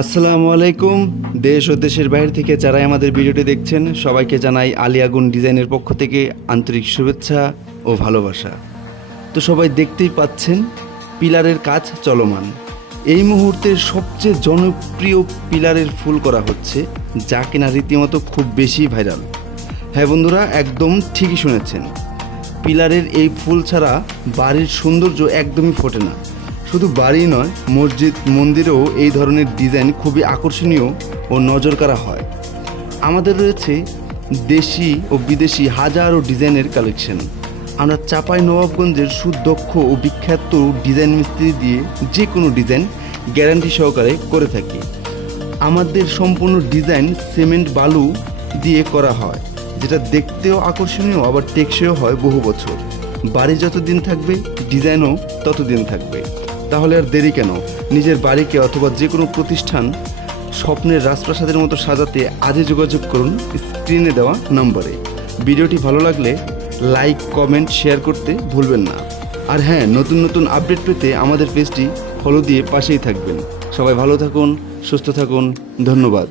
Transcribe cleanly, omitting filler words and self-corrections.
আসসালামু আলাইকুম। দেশ ও দেশের বাইরে থেকে যারাই আমাদের ভিডিওটি দেখছেন সবাইকে জানাই আলী আগুন ডিজাইনের পক্ষ থেকে আন্তরিক শুভেচ্ছা ও ভালোবাসা। তো সবাই দেখতেই পাচ্ছেন পিলারের কাজ চলমান। এই মুহূর্তের সবচেয়ে জনপ্রিয় পিলারের ফুল করা হচ্ছে, যা কিনা রীতিমতো খুব বেশি ভাইরাল। হ্যাঁ বন্ধুরা, একদম ঠিকই শুনেছেন। পিলারের এই ফুল ছাড়া বাড়ির সৌন্দর্য একদমই ফোটে না। শুধু বাড়ি নয়, মসজিদ মন্দিরেও এই ধরনের ডিজাইন খুবই আকর্ষণীয় ও নজরকাড়া হয়। আমাদের রয়েছে দেশি ও বিদেশি হাজারো ডিজাইনের কালেকশন। আমরা চাঁপাইনবাবগঞ্জের সুদক্ষ ও বিখ্যাত ডিজাইন মিস্ত্রি দিয়ে যে কোনো ডিজাইন গ্যারান্টি সহকারে করে থাকি। আমাদের সম্পূর্ণ ডিজাইন সিমেন্ট বালু দিয়ে করা হয়, যেটা দেখতেও আকর্ষণীয় আবার টেকসইও হয় বহু বছর। বাড়ি যতদিন থাকবে ডিজাইনও ততদিন থাকবে। তাহলে আর দেরি কেন? নিজের বাড়িকে অথবা যে কোনো প্রতিষ্ঠান স্বপ্নের রাজপ্রাসাদের মতো সাজাতে আজই যোগাযোগ করুন স্ক্রিনে দেওয়া নম্বরে। ভিডিওটি ভালো লাগলে লাইক, কমেন্ট, শেয়ার করতে ভুলবেন না। আর হ্যাঁ, নতুন নতুন আপডেট পেতে আমাদের পেজটি ফলো দিয়ে পাশেই থাকবেন। সবাই ভালো থাকুন, সুস্থ থাকুন, ধন্যবাদ।